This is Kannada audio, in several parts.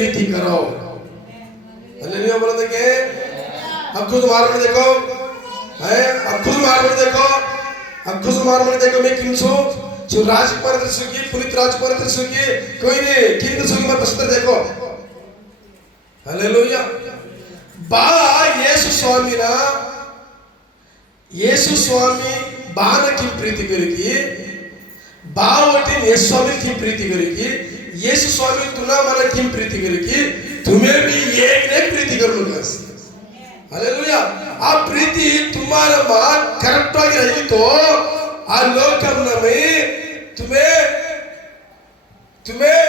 प्रीति करो। हालेलुया बोलो देखे, अब खुद मार में देखो, है अब खुद मार में देखो, अब खुद मार में देखो मैं किन सो जो राजकुमार दर्शकी पुनीत राजकुमार दर्शकी कोई नहीं किन दर्शकी मत पसंद देखो। हालेलुया बा येसु स्वामी बाण की प्रीति करेगी बावटी येसु स्वामी की प्रीति करेगी येसु स्वामी तुना मन की प्रीति करेगी तुम्हें भी एक ने प्रीति करूंगा। हालेलुया आ प्रीति तुम्हारा मां करेक्ट आगे रही तो आ लोकम में तुम्हें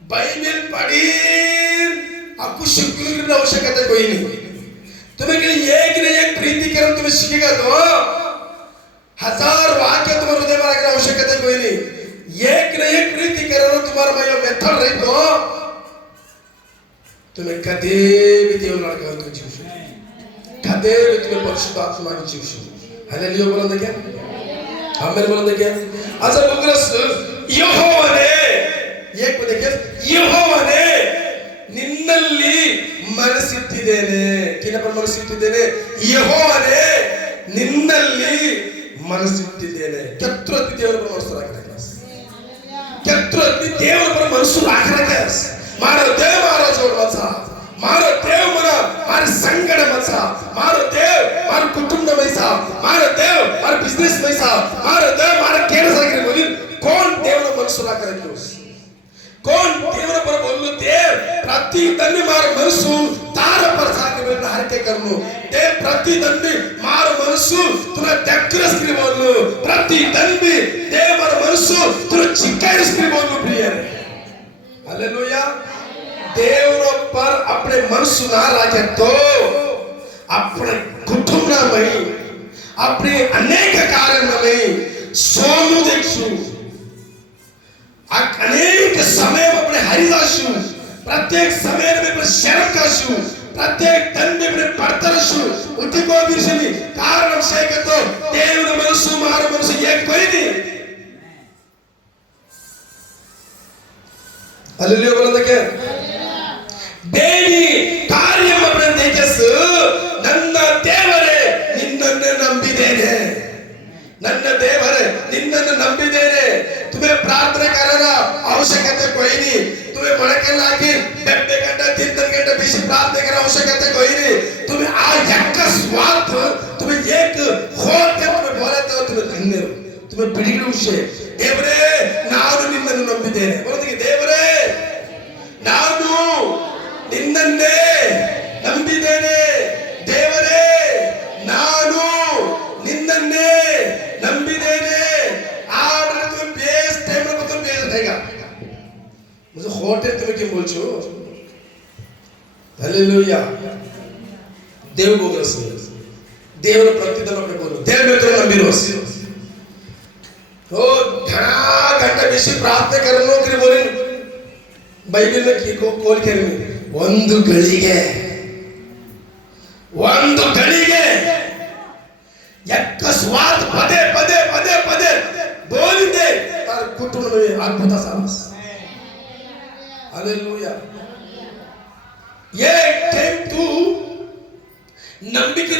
बाइबल पढ़ी आपको शुक्र की आवश्यकता कोई नहीं। तुम्हें के लिए एक न एक प्रीति करो तुम्हें सीखेगा तो 1000 वाक्य तुम्हारे हृदय में रखने आवश्यकता कोई नहीं। एक न एक प्रीति करो तुम्हारा मैं मेथड रही तो तुम्हें कदे भी देव लड़का हो तो जीवशु कदे भी तुम्हें परिशुद्ध आत्मा की जीवशु। हालेलुया बोलो देखिए आमेन बोलो देखिए अच्छा लुकरस यहोवा ने एक को देखिए यहोवा ने ನಿನ್ನಲ್ಲಿ ಮನಸ್ಸಿಟ್ಟಿದ್ದೇನೆ ಕಿನಪ್ಪ ಮನಸ್ಸಿಟ್ಟಿದ್ದೇನೆ ಯೆಹೋವನೇ ನಿನ್ನಲ್ಲಿ ಮನಸ್ಸಿಟ್ಟಿದ್ದೇನೆ ಕರ್ತೃತ್ವ ದೇವರ ಮನಸ್ಸು ರಾಖರಕ್ಕೆ ಕರ್ತೃತ್ವ ದೇವರ पर ಮನಸ್ಸು ರಾಖರಕ್ಕೆ मारो देव मारो जोड़ मत मारो देव मना मारे संगड़ मत मारो देव मारे कुटुंब में सा मारो देव मारे बिजनेस में सा मारो देव मारे केर सागरे बोली कौन देव ने मनुष्य ला करके उस कौन देव ने पर बोलू देव प्रति तन्ने मार मनुष्य तार पर सागरे में हर के करनो देव प्रति तन्ने मार मनुष्य तुने डेक्रेस के बोलू प्रति तन्ने देव मार मनुष्य तुने चिकाइस के बोलू प्रिय हालेलुया देवों पर अपने मनुष्य ना रखे तो अपने कुटुंब में अपने अनेक कार्य में सोमु देखशु अनेक समय में अपने हरिदासु प्रत्येक समय में अपने शरणकासु प्रत्येक दंड में पड़तरसु उठी को भी सुनी कारण से के तो देव ने मनुष्य मार मनुष्य एक कोई नहीं। हालेलुया बोलो क्या ಬೇಡಿ ಕಾರ್ಯವನ್ನು ದೇಜಸ್ಸು ನನ್ನ ದೇವರೇ ನಿನ್ನನ್ನು ನಂಬಿದ್ದೇನೆ ನನ್ನ ದೇವರೇ ನಿನ್ನನ್ನು ನಂಬಿದ್ದೇನೆ तुम्हें प्रार्थना करना आवश्यकता कोई नहीं तुम्हें मड़के लागी 2 घंटा 3 घंटा बीच प्रार्थना करना आवश्यकता कोई नहीं तुम्हें आज एक स्वार्थ तुम्हें एक होल के तुम्हें बोले तो तुम्हें धन्य तुम्हें बिड़गिड़ उसे देवरे ನಾನು ನಿನ್ನನ್ನು ನಂಬಿದ್ದೇನೆ बोलते देवरे ನಾನು ನಿನ್ನನ್ನೇ ನಂಬಿದ್ದೇನೆ ದೇವರೇ ನಾನು ನಿನ್ನನ್ನೇ ನಂಬಿದ್ದೇನೆ आर्डर तुम्हें बेस टाइम में तुम बेस रहेगा मुझे होटल तुम्हें क्यों बोल छो हालेलुया देव बोलस देव ने प्रतिदिन अपने बोलो देव में तुम ನಂಬಿರೋಸ್ ओ घना घंटा बेसी प्रार्थना करनो के बोले बाइबल में की को कॉल करेंगे ಒಂದು ಗಳಿಗೆ ಯಕ್ಕಸ್ವಾದ ಪದೇ ಪದೇ ಪದೇ ಪದೇ ಬೋಲಿದೆ ತಾರ ಕುಟುಂಬವೇ ಅದ್ಭುತ ಸಾಮಸ್ हालेलुया ये टाइम तू ನಂಬಿಕೆ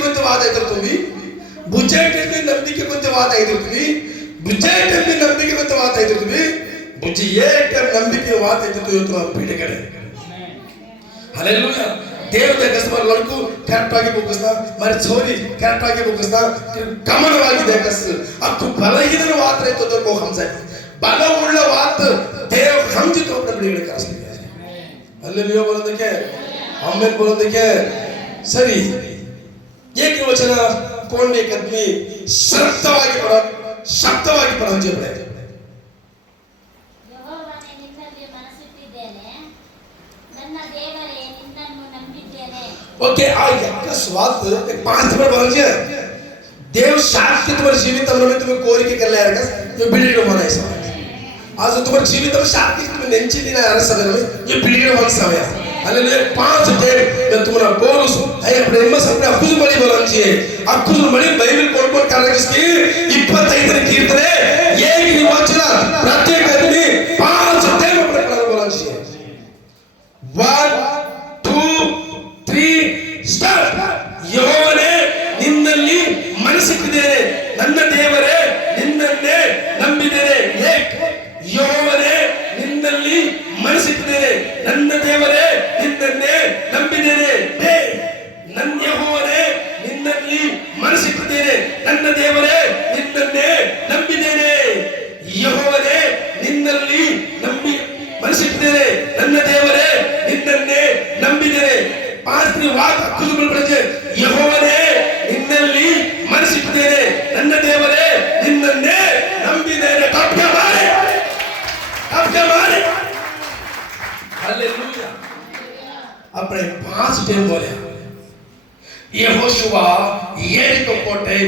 ಕೊಂತ ವಾದ ಐತರು तुम्ही ಬುಜೆಟ್ ನಂಬಿಕೆ ಕೊಂತ ವಾದ ಐತರು तुम्ही ಬುಜೆಟ್ ನಂಬಿಕೆ ಕೊಂತ ವಾದ ಐತರು तुम्ही मुझे ये कर नंबिके वात है तो तो पीड़े करे हालेलुया देव दे कसमर लड़को करेक्टागी बोकसना मारे छोरी करेक्टागी बोकसना गमनವಾಗಿ देखस अब तू भले ही ने वात रहे तो को हम जाए भला उள்ள वात देव समझी तो अपने पीड़े कर सकते हैं हालेलुया बोलो देखे आमेन बोलो देखे सही एक वचन कौन एक आदमी शब्दವಾಗಿ ಪಡಂಜೆ ಪಡೆ ओके आ यक्का स्वाद एक 5 बार बोलिए देव शांति तुम्हारे जीवित में तुम्हें कोरी के कर ले आएगा ये बिल्डिंग बना है समय आज तुम्हारे जीवित में शांति तुम्हें नेंची दिन आ रहा समय में ये बिल्डिंग बन समय हालेलुया 5 डेट मैं तुम्हारा बोलूं है अपने हिम्मत अपने खुद बड़ी बोलना चाहिए अब खुद बड़ी बाइबल कौन कर रहा है इसकी 25 कीर्तने एक ही वचन प्रत्येक आदमी 5 डेट अपने टाइम बोले यहोशुआ यरीको कोटे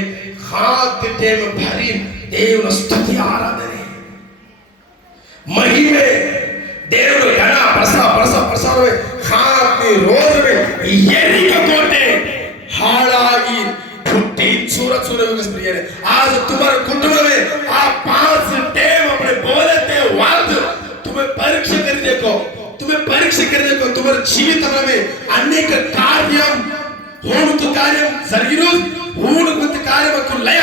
हाथ टाइम भरी देवನ ಸ್ತುತಿ ಆರಾಧನೆ महिमे देवನ ಗಣ ಪ್ರಸಾರವೇ ಹಾಕಿ ರೋದವೆ ಯರಿಕೋ ಕೋಟೆ ಹಾಳಾಗಿ फुटी चूरा प्रिय आज तुम्हारे कुटुंब में आप 5 टाइम अपने बोलते वाद तुम्हें परीक्षा कर देखो तुम्हारे जीवित में अनेक कार्य कार्य जरिगिरो कार्य लय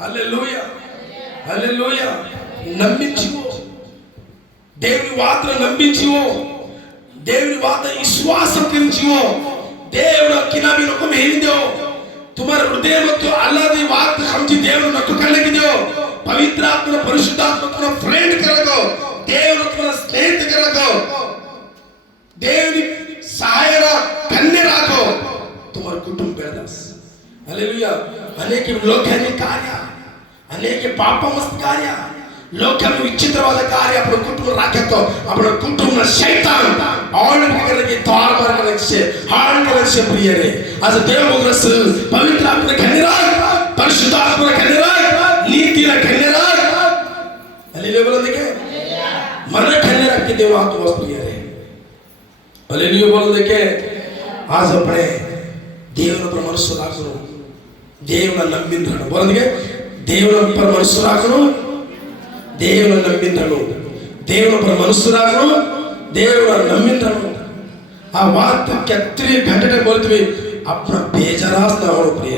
हालेलुया हालेलुया नम्बिंचुवो देवनी वाद नम्बिंचुवो देवनी वाद विश्वास करिंचुवो देवರ ಕಿನಾಬಿ ನೊಕಮ ಹೇಳಿದೆವು तुम्हारे हृदय ಮತ್ತು ಅಲ್ಲದಿ ವಾಕ್ಯ ಸಮಜಿ ದೇವರ ನೊಕ ಕಲ್ಲಗಿದೆವು ಪವಿತ್ರ ಆತ್ಮನ ಪರಿಶುದ್ಧಾತ್ಮನ ಫ್ರೆಂಡ್ ಕರಗೋ ದೇವರ तुम्हारा ಸ್ನೇಹಿತ ಕರಗೋ ದೇವನಿ ಸಹಾಯರ ಕನ್ಯೆ ರಾಗೋ तुम्हारे कुटुंब बेदास हालेलुया अनेक लोकहानि कार्य अनेक पापमस्त कार्य लोकहानि विचित्रवाದ कार्य अपने कुटुंब राखतो अपने कुटुंब शैतान और करके द्वार मार करने से हाल करने से प्रिय रे आज देव उग्रस पवित्र आत्मा कन्यरा परिशुद्ध आत्मा कन्यरा नीति रा कन्यरा हालेलुया बोलने के मन कन्यरा के देव आत्मा प्रिय रे हालेलुया बोलने के आज अपने देवನ पर ಮನಸ್ಸು ರಾಕನು ದೇವನ ನಂಬಿಂದ್ರನು बोलने देवನ पर ಮನಸ್ಸು ರಾಕನು देवನ ನಂಬಿಂದ್ರನು देवನ पर ಮನಸ್ಸು ರಾಕನು देवನ ನಂಬಿಂದ್ರನು आ बात 3 घंटे बोलते अपना बेजरास ना हो प्रिय।